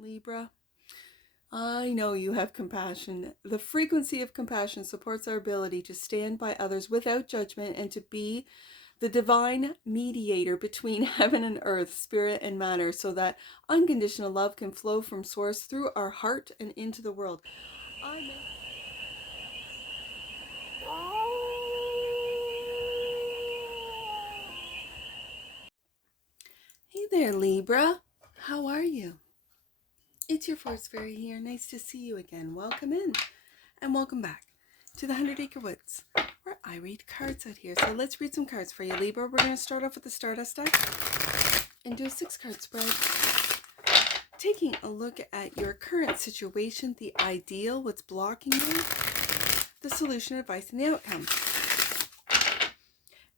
Libra. I know you have compassion. The frequency of compassion supports our ability to stand by others without judgment and to be the divine mediator between heaven and earth, spirit and matter, so that unconditional love can flow from source through our heart and into the world. Hey there, Libra. How are you? It's your Force Fairy here. Nice to see you again. Welcome in and welcome back to the 100 Acre Woods, where I read cards out here. So let's read some cards for you, Libra. We're going to start off with the Stardust deck and do a 6-card spread. Taking a look at your current situation, the ideal, what's blocking you, the solution, advice, and the outcome.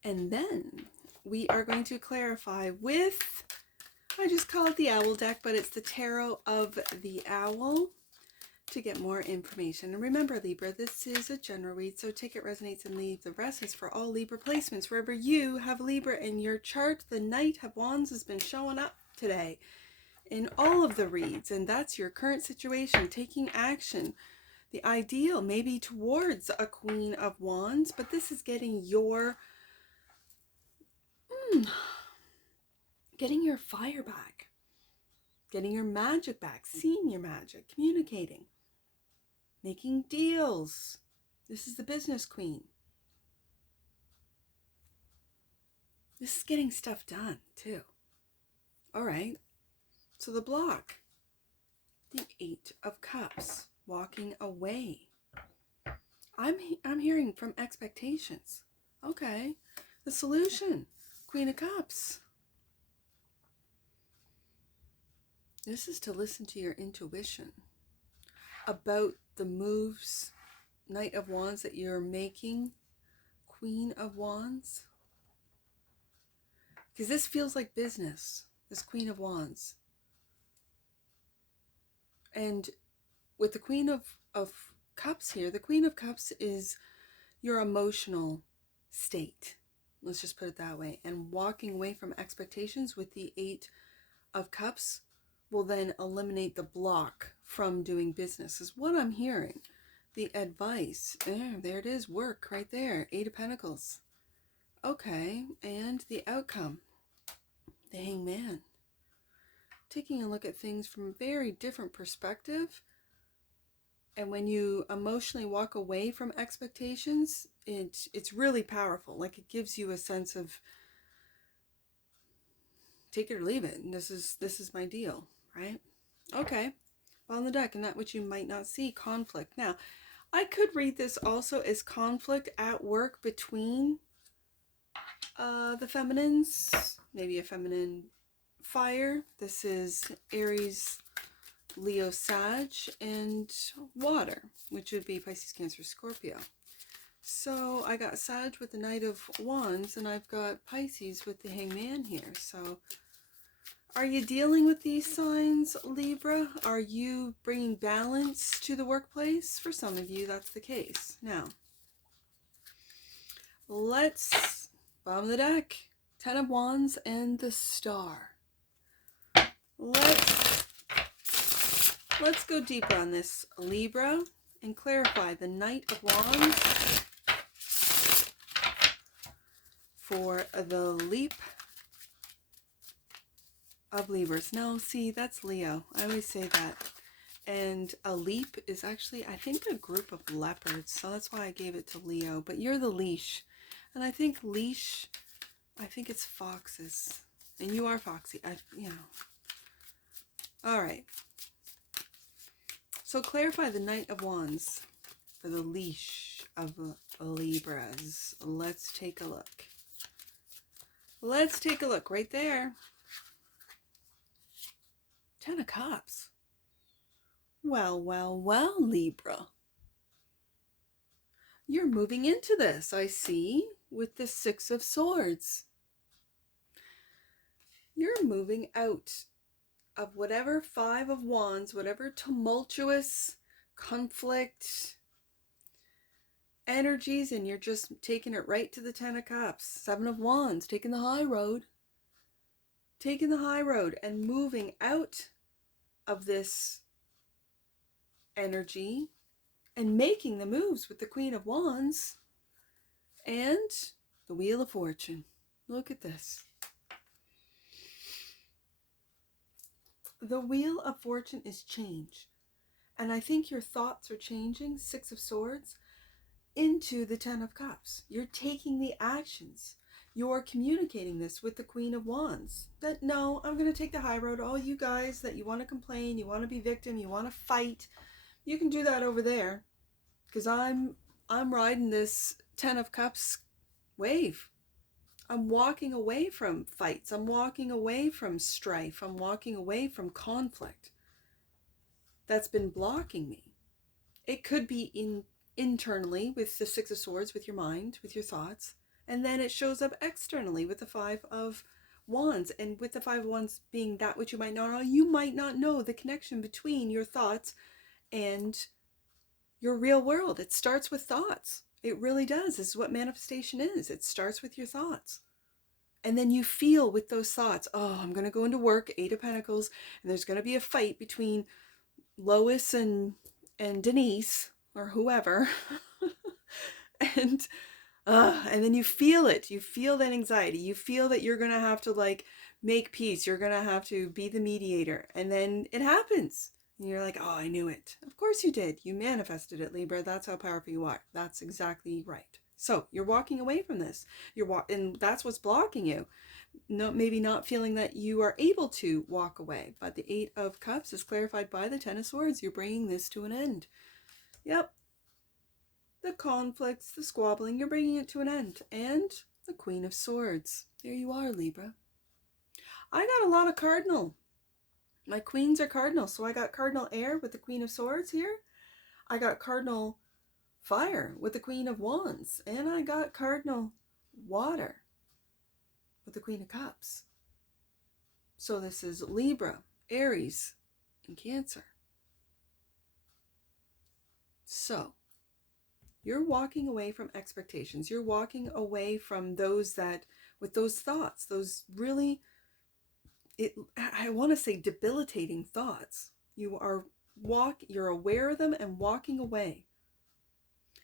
And then we are going to clarify with, I just call it the Owl deck, but it's the Tarot of the Owl to get more information. And remember, Libra, this is a general read, so take it, resonates, and leave. The rest is for all Libra placements. Wherever you have Libra in your chart, the Knight of Wands has been showing up today in all of the reads, and that's your current situation, taking action. The ideal maybe towards a Queen of Wands, but this is getting your fire back, getting your magic back, seeing your magic, communicating, making deals. This is the business queen. This is getting stuff done too. All right. So the block, the 8 of Cups, walking away. I'm hearing from expectations. Okay. The solution, Queen of Cups. This is to listen to your intuition about the moves, Knight of Wands, that you're making, Queen of Wands. Because this feels like business, this Queen of Wands. And with the Queen of Cups here, the Queen of Cups is your emotional state. Let's just put it that way. And walking away from expectations with the 8 of Cups will then eliminate the block from doing business, is what I'm hearing. The advice, there it is, work right there, 8 of Pentacles. Okay, and the outcome, the Hangman. Taking a look at things from a very different perspective. And when you emotionally walk away from expectations, it's really powerful. Like, it gives you a sense of take it or leave it. And this is my deal, right? Okay. On the deck, and that which you might not see, conflict. Now, I could read this also as conflict at work between the feminines, maybe a feminine fire. This is Aries, Leo, Sag, and water, which would be Pisces, Cancer, Scorpio. So I got Sag with the Knight of Wands, and I've got Pisces with the Hangman here. So are you dealing with these signs, Libra? Are you bringing balance to the workplace? For some of you, that's the case. Now, let's bottom of the deck, 10 of Wands and the Star. Let's go deeper on this, Libra, and clarify the Knight of Wands for the leap of Libras. No, see, that's Leo. I always say that. And a leap is actually, I think, a group of leopards. So that's why I gave it to Leo. But you're the leash. And I think leash, I think it's foxes. And you are foxy. All right. So clarify the Knight of Wands for the leash of Libras. Let's take a look. Let's take a look right there. 10 of Cups. Well, well, well, Libra. You're moving into this, I see, with the 6 of Swords. You're moving out of whatever 5 of Wands, whatever tumultuous conflict energies, and you're just taking it right to the 10 of Cups. 7 of Wands, taking the high road. Taking the high road and moving out of this energy and making the moves with the Queen of Wands and the Wheel of Fortune. Look at this. The Wheel of Fortune is change. And I think your thoughts are changing, Six of Swords, into the Ten of Cups. You're taking the actions. You're communicating this with the Queen of Wands. That, no, I'm going to take the high road. All you guys that you want to complain, you want to be victim, you want to fight, you can do that over there. Because I'm riding this Ten of Cups wave. I'm walking away from fights. I'm walking away from strife. I'm walking away from conflict that's been blocking me. It could be internally with the Six of Swords, with your mind, with your thoughts, and then it shows up externally with the Five of Wands, and with the Five of Wands being that which you might not know. You might not know the connection between your thoughts and your real world. It starts with thoughts. It really does. This is what manifestation is. It starts with your thoughts. And then you feel with those thoughts, oh, I'm going to go into work, Eight of Pentacles, and there's going to be a fight between Lois and Denise or whoever. and then you feel it. You feel that anxiety. You feel that you're going to have to like make peace. You're going to have to be the mediator. And then it happens. And you're like, oh, I knew it. Of course you did. You manifested it, Libra. That's how powerful you are. That's exactly right. So you're walking away from this. And that's what's blocking you. No, maybe not feeling that you are able to walk away. But the Eight of Cups is clarified by the Ten of Swords. You're bringing this to an end. Yep. The conflicts, the squabbling, you're bringing it to an end. And the Queen of Swords. There you are, Libra. I got a lot of cardinal. My queens are cardinal. So I got cardinal air with the Queen of Swords here. I got cardinal fire with the Queen of Wands. And I got cardinal water with the Queen of Cups. So this is Libra, Aries, and Cancer. So you're walking away from expectations. You're walking away from those that, with those thoughts, those really, I want to say debilitating thoughts. You're aware of them and walking away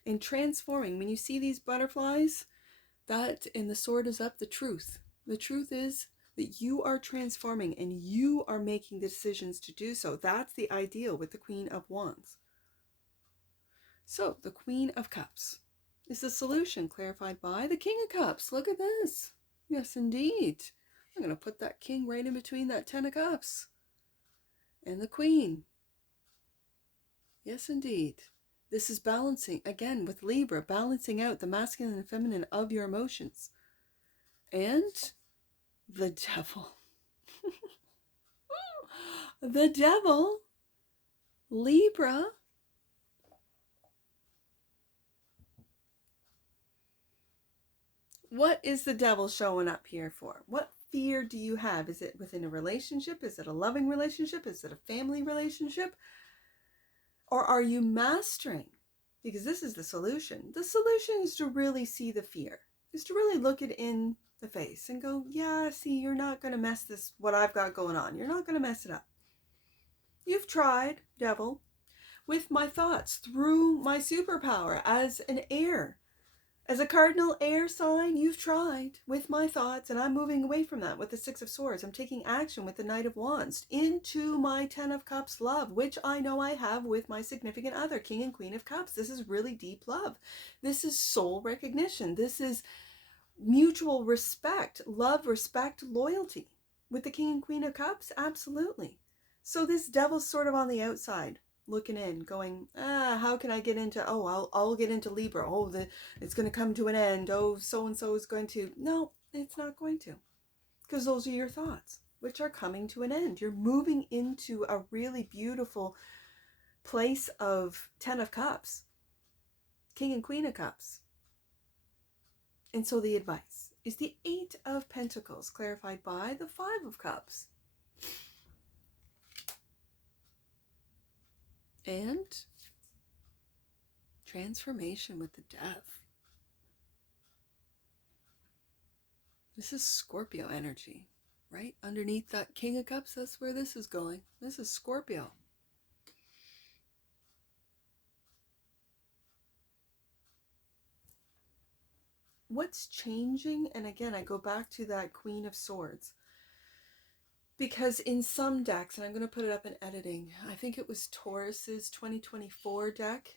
and transforming. When you see these butterflies, that in the sword is up, the truth. The truth is that you are transforming and you are making the decisions to do so. That's the ideal with the Queen of Wands. So the Queen of Cups is the solution clarified by the King of Cups. Look at this. Yes, indeed. I'm going to put that king right in between that Ten of Cups and the Queen. Yes, indeed. This is balancing, again, with Libra, balancing out the masculine and feminine of your emotions. And the Devil. The Devil, Libra. What is the Devil showing up here for? What fear do you have? Is it within a relationship? Is it a loving relationship? Is it a family relationship? Or are you mastering? Because this is the solution. The solution is to really see the fear. Is to really look it in the face and go, yeah, see, you're not going to mess this, what I've got going on. You're not going to mess it up. You've tried, Devil, with my thoughts through my superpower as an air. As a cardinal air sign, you've tried with my thoughts, and I'm moving away from that with the Six of Swords. I'm taking action with the Knight of Wands into my Ten of Cups love, which I know I have with my significant other, King and Queen of Cups. This is really deep love. This is soul recognition. This is mutual respect, love, respect, loyalty. With the King and Queen of Cups, absolutely. So this Devil's sort of on the outside, looking in, going, how can I get into, I'll get into Libra. It's going to come to an end. Oh, so-and-so is going to. No, it's not going to. Because those are your thoughts, which are coming to an end. You're moving into a really beautiful place of Ten of Cups, King and Queen of Cups. And so the advice is the Eight of Pentacles, clarified by the Five of Cups. And transformation with the Death. This is Scorpio energy. right underneath that King of Cups. That's where this is going. This is Scorpio. What's changing? And again, I go back to that Queen of Swords. Because in some decks, and I'm going to put it up in editing, I think it was Taurus's 2024 deck,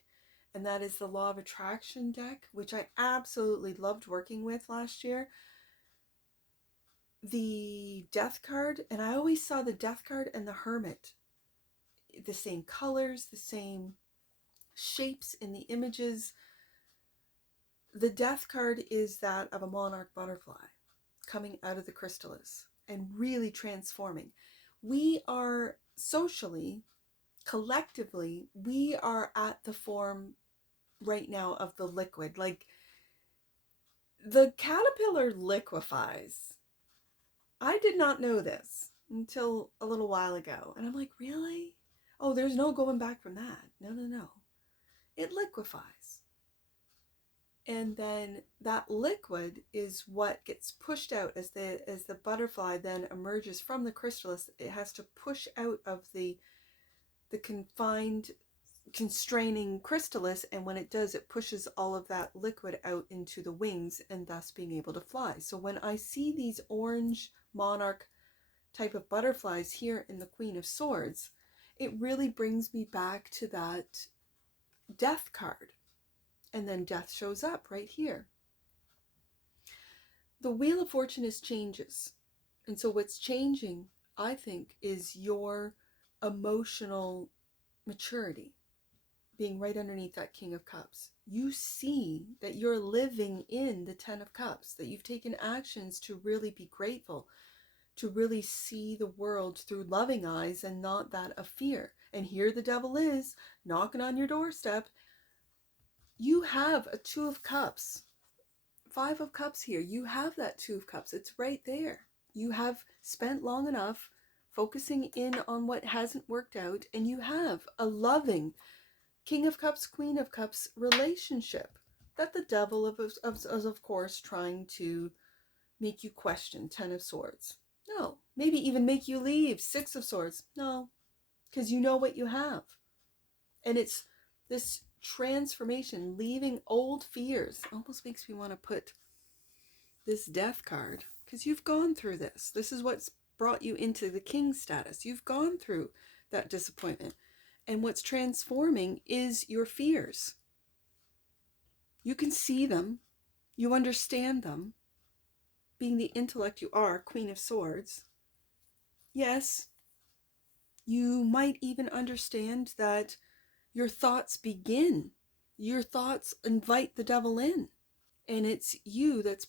and that is the Law of Attraction deck, which I absolutely loved working with last year. The Death card, and I always saw the Death card and the Hermit, the same colors, the same shapes in the images. The Death card is that of a monarch butterfly coming out of the chrysalis and really transforming. We are socially, collectively, we are at the form right now of the liquid. Like, the caterpillar liquefies. I did not know this until a little while ago. And I'm like, really? Oh, there's no going back from that. No. It liquefies. And then that liquid is what gets pushed out as the butterfly then emerges from the chrysalis. It has to push out of the confined, constraining chrysalis, and when it does, it pushes all of that liquid out into the wings and thus being able to fly. So when I see these orange monarch type of butterflies here in the Queen of Swords, it really brings me back to that Death card. And then death shows up right here. The Wheel of Fortune is changes. And so what's changing, I think, is your emotional maturity being right underneath that King of Cups. You see that you're living in the Ten of Cups, that you've taken actions to really be grateful, to really see the world through loving eyes and not that of fear. And here the devil is knocking on your doorstep. You have a Two of Cups, Five of Cups here. You have that Two of Cups. It's right there. You have spent long enough focusing in on what hasn't worked out, and you have a loving King of Cups, Queen of Cups relationship that the devil is of course trying to make you question. Ten of Swords. No. Maybe even make you leave. Six of Swords. No. Because you know what you have. And it's this transformation, leaving old fears. Almost makes me want to put this Death card, because you've gone through this. This is what's brought you into the king status. You've gone through that disappointment. And what's transforming is your fears. You can see them. You understand them. Being the intellect you are, Queen of Swords. Yes, you might even understand that your thoughts begin. Your thoughts invite the devil in. And it's you that's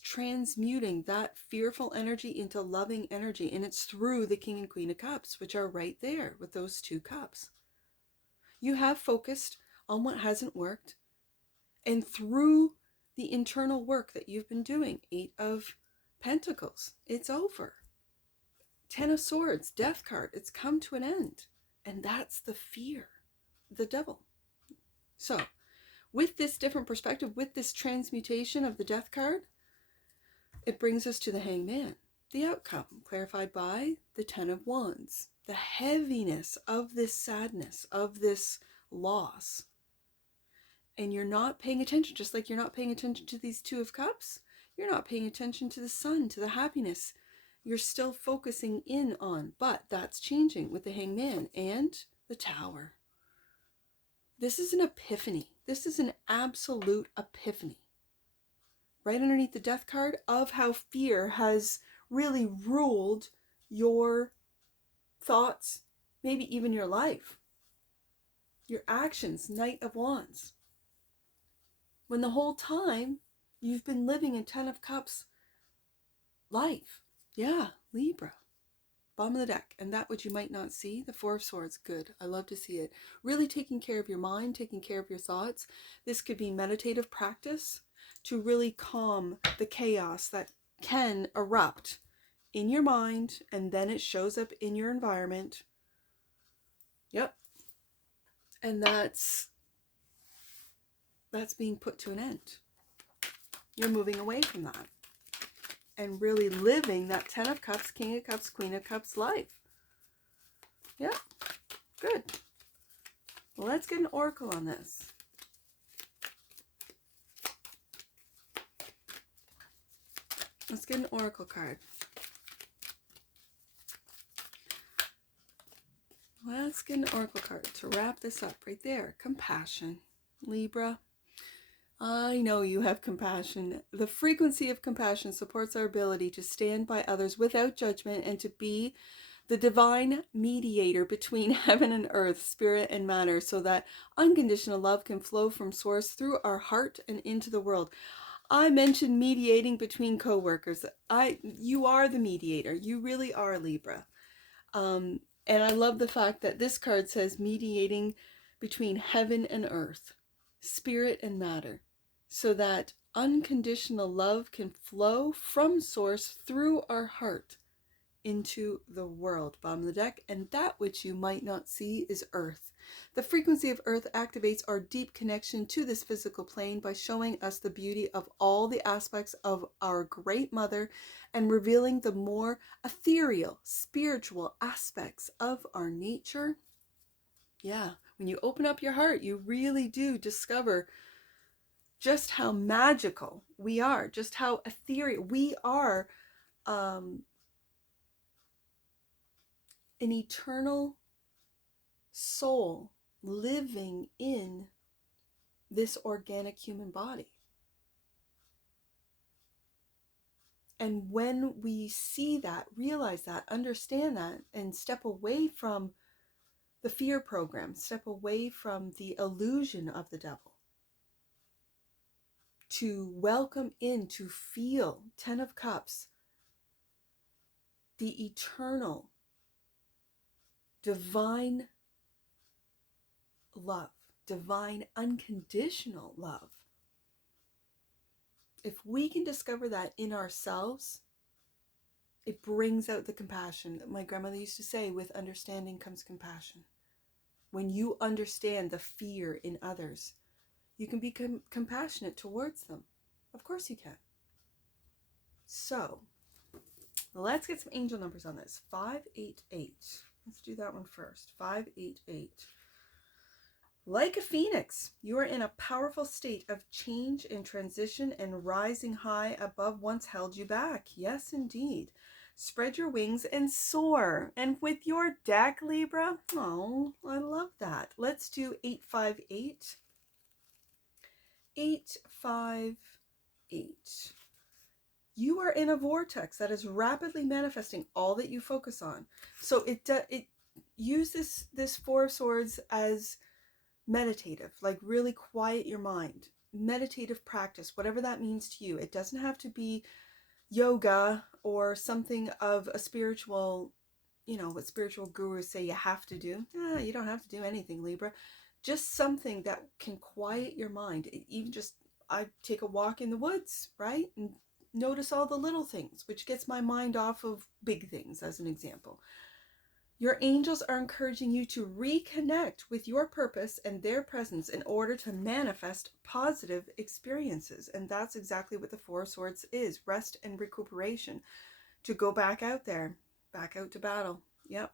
transmuting that fearful energy into loving energy. And it's through the King and Queen of Cups, which are right there with those two cups. You have focused on what hasn't worked. And through the internal work that you've been doing, Eight of Pentacles, it's over. Ten of Swords, Death card, it's come to an end. And that's the fear, the devil. So, with this different perspective, with this transmutation of the Death card, it brings us to the Hangman. The outcome, clarified by the Ten of Wands. The heaviness of this sadness, of this loss. And you're not paying attention, just like you're not paying attention to these Two of Cups. You're not paying attention to the sun, to the happiness. You're still focusing in on, but that's changing with the Hangman and the Tower. This is an epiphany. This is an absolute epiphany. Right underneath the Death card of how fear has really ruled your thoughts, maybe even your life, your actions, Knight of Wands. When the whole time you've been living in Ten of Cups life. Yeah, Libra. Bottom of the deck. And that which you might not see, the Four of Swords. Good. I love to see it. Really taking care of your mind, taking care of your thoughts. This could be meditative practice to really calm the chaos that can erupt in your mind, and then it shows up in your environment. Yep. And that's being put to an end. You're moving away from that. and really living that 10 of Cups, King of Cups, Queen of Cups life. Yeah, good. Let's get an oracle on this. Let's get an oracle card. Let's get an oracle card to wrap this up right there. Compassion. Libra, I know you have compassion. The frequency of compassion supports our ability to stand by others without judgment and to be the divine mediator between heaven and earth, spirit and matter, so that unconditional love can flow from source through our heart and into the world. I mentioned mediating between co-workers. You are the mediator. You really are, Libra. And I love the fact that this card says mediating between heaven and earth, spirit and matter, so that unconditional love can flow from source through our heart into the world. Bottom of the deck, and that which you might not see is earth. The frequency of earth activates our deep connection to this physical plane by showing us the beauty of all the aspects of our great mother and revealing the more ethereal, spiritual aspects of our nature. Yeah, when you open up your heart, you really do discover just how magical we are, just how ethereal we are. An eternal soul living in this organic human body. And when we see that, realize that, understand that, and step away from the fear program, step away from the illusion of the devil, to welcome in, to feel 10 of Cups, the eternal, divine love, divine unconditional love. If we can discover that in ourselves, it brings out the compassion that my grandmother used to say, with understanding comes compassion. When you understand the fear in others, you can be compassionate towards them. Of course you can. So, let's get some angel numbers on this. 588. Let's do that one first. 588. Like a phoenix, you are in a powerful state of change and transition and rising high above once held you back. Yes, indeed. Spread your wings and soar. And with your deck, Libra, oh, I love that. Let's do 858. 858. You are in a vortex that is rapidly manifesting all that you focus on. So it use this Four of Swords as meditative, like really quiet your mind, meditative practice, whatever that means to you. It doesn't have to be yoga or something of a spiritual, what spiritual gurus say you have to do. You don't have to do anything, Libra. Just something that can quiet your mind. Even just, I take a walk in the woods, right? And notice all the little things, which gets my mind off of big things, as an example. Your angels are encouraging you to reconnect with your purpose and their presence in order to manifest positive experiences. And that's exactly what the Four of Swords is. Rest and recuperation. To go back out there. Back out to battle. Yep.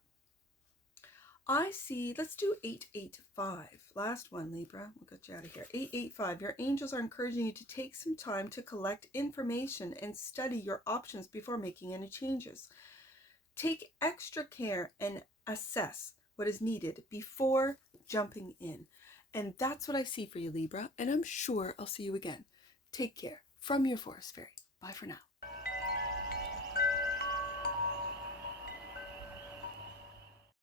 I see, let's do 885. Last one, Libra. We'll get you out of here. 885. Your angels are encouraging you to take some time to collect information and study your options before making any changes. Take extra care and assess what is needed before jumping in. And that's what I see for you, Libra. And I'm sure I'll see you again. Take care. From your Forest Fairy. Bye for now.